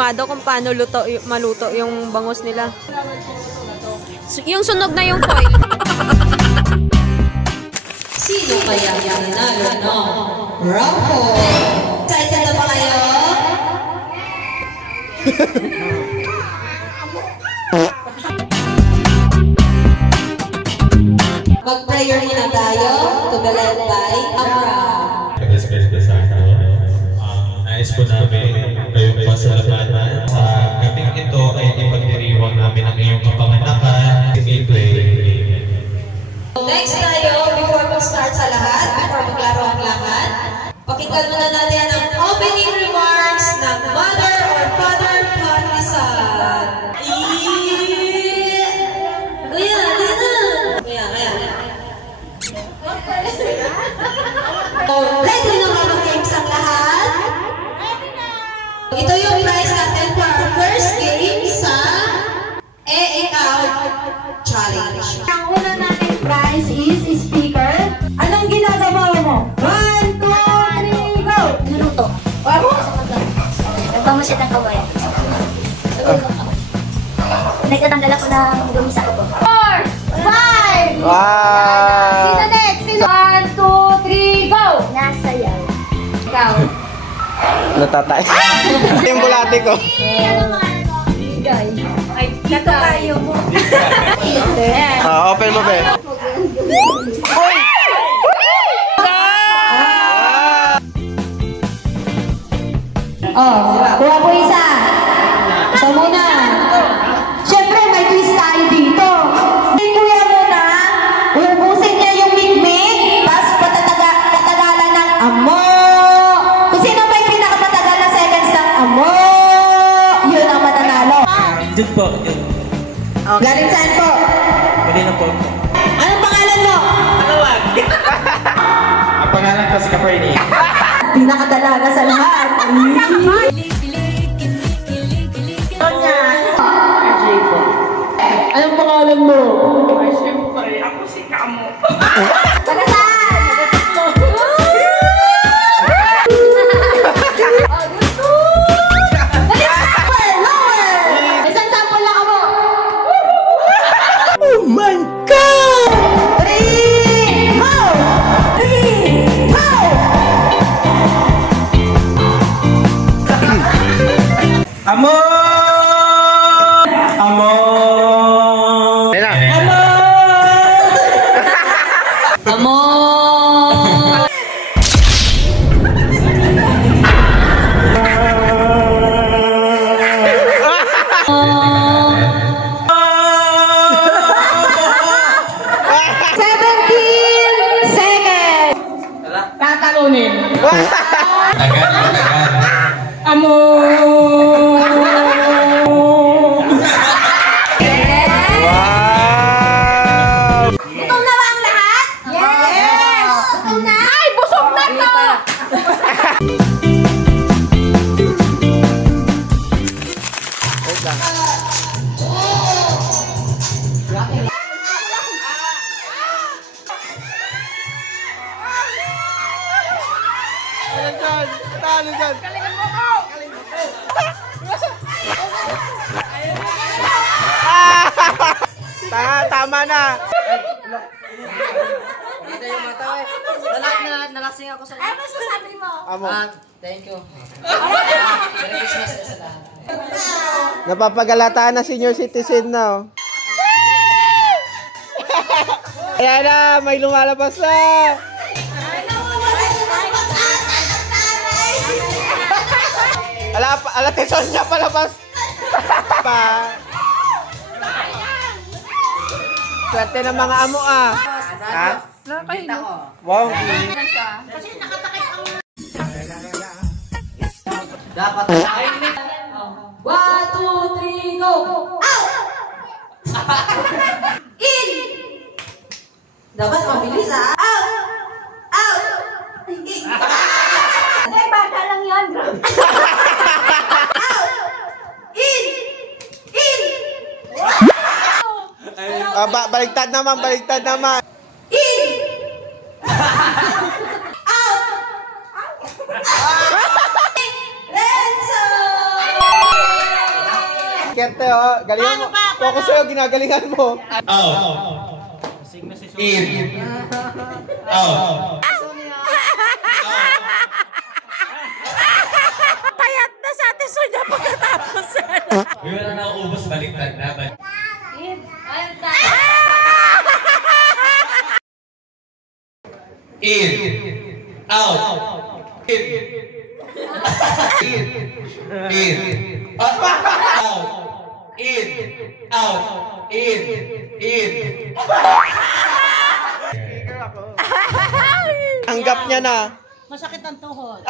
abismado kung paano maluto yung bangus nila. Yung sunog na yung foil. Sino kaya yung nanalo no? Rocco! Excited na ba kayo? Mag-prayer muna tayo to be led by Amra. Nais po namin kayong pasalamatan. Sa gabing ito ay ipagdiriwang namin ang iyong kapanganakan. Next tayo, before mag-start sa lahat, before maglaro ang lahat, pakinggan muna natin ang opening remarks ng Mother or Father Patisan. Ready na ba mag-games ang lahat? Ito yung prize natin for our first game sa Ikaw Challenge. Ang una natin prize is speaker. Anong ginagawa mo? 1, 2, 3, go! Naruto. Nagpamasit ng kawayan. Nagtatanggal ako ng dumi sa kuko. 4, 5! Wow! Sino next? Sino? 1, 2, 3, go! Nasayaw. Ikaw. Natatay. Yung bulate ko. Ano mga bigay? Ay, kato kayo mo. Open mo, be. Uy! Kuha po isa. Isa muna. Siyempre, may twist tayo dito. Kuya muna, ubusin niya yung migmig, tapos patagalan ng amo. Kung sino may pinakamatagal na seconds ng amo, yun ang matanalo. Yun po, yun. Galing saan po? Kanina po. Anong pangalan mo? Malawag! Ang pangalan ko si Caperni. Pinakadalaga sa lahat. Anong pangalan mo? Ay, siyempre, ako si Kamo. Taga saan? Lower! Isang sample lang ako. Oh my God! 3, go! 3, go! Amor! Amor! Ayun na. Amor! Tatalunin. Tagal, tagal. Amor! Wow! Gutom na ba ang lahat? Yes! Gutom na? Ay, busog na to! Wait lang. Ano dyan? Ano dyan? Tama na. Nalasing ako sa... Ano sasabi mo? Amo. Thank you. Merry Christmas sa lahat. Napapagalataan na senior citizen na. Oh. Ayan na, may lumalabas na. Ala, teson niya palabas. Pa. Swerte ng mga amo ah. Ha? Wow. Dapat 1, 2, 3, go! Out! In! Dapat mabilis ah! Out! Out! In! Ay, bata lang yan. Out! In! In! Baligtad naman. In! Out! Renzo! Teo, galingan mo. Focus sa'yo, ginagalingan mo. Out. In. Out. Payat na sa atin so niya pagkatapos. May wala na ubos, baliktad na. In. Out. In. In. Out. In. Out. In. In. Tanggap niya na. Masakit ang tuhod.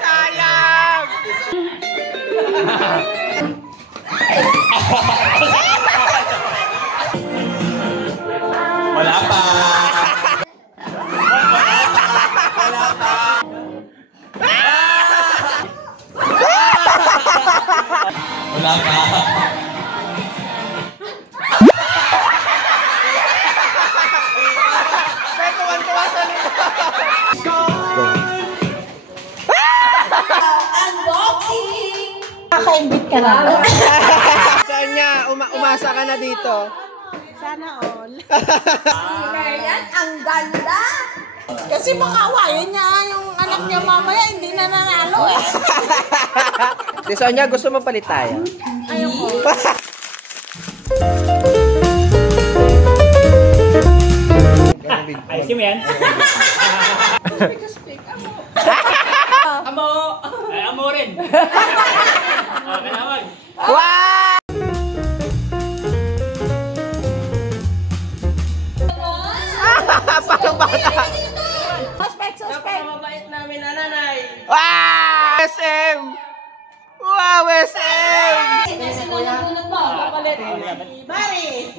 Sayang! Wala pa. Wala pa. May tuwan-tuwa sa nila. Unboxing! Kaka-invite ka na. Saan niya? Umasa ka na dito. Ayan, ang ganda! Kasi makawain niya yung anak niya mamaya, hindi na nanalo eh. Si Sonia, gusto mo palit tayo? Ayusin mo yan. Amo! Ay, amo rin. Kailangan. Wow! Parang bata. Suspect! Napakabait namin na nanay. Wow! SM! Wow, SM! Mari!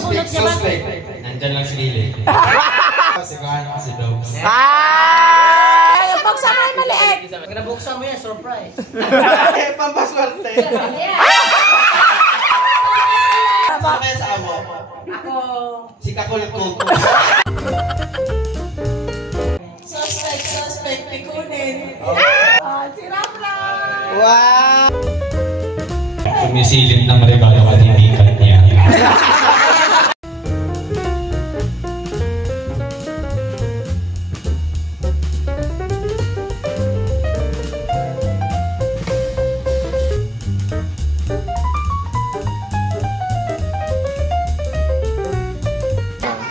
Suspect. Nandyan lang si Lili. Si Kano, si Dogs. Ah! Buksan mo yung maliit! Pag nabuksan mo yan, surprise. Pampaswerte. Sa amo. Ako... Si Kakulkul. Suspect, pikunin. Si Rapla! Wow! Sumisilip ng regalo at hindi kanya.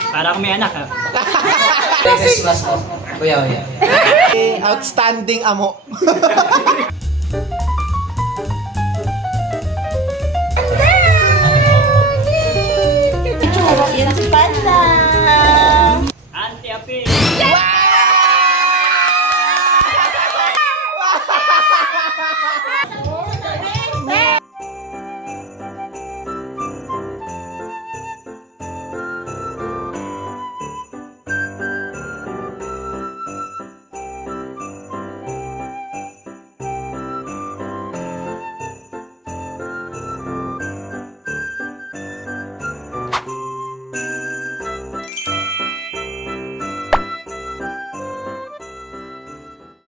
Para akong may anak ha. Christmas po. Kuya. Outstanding amo. Yan si Panda.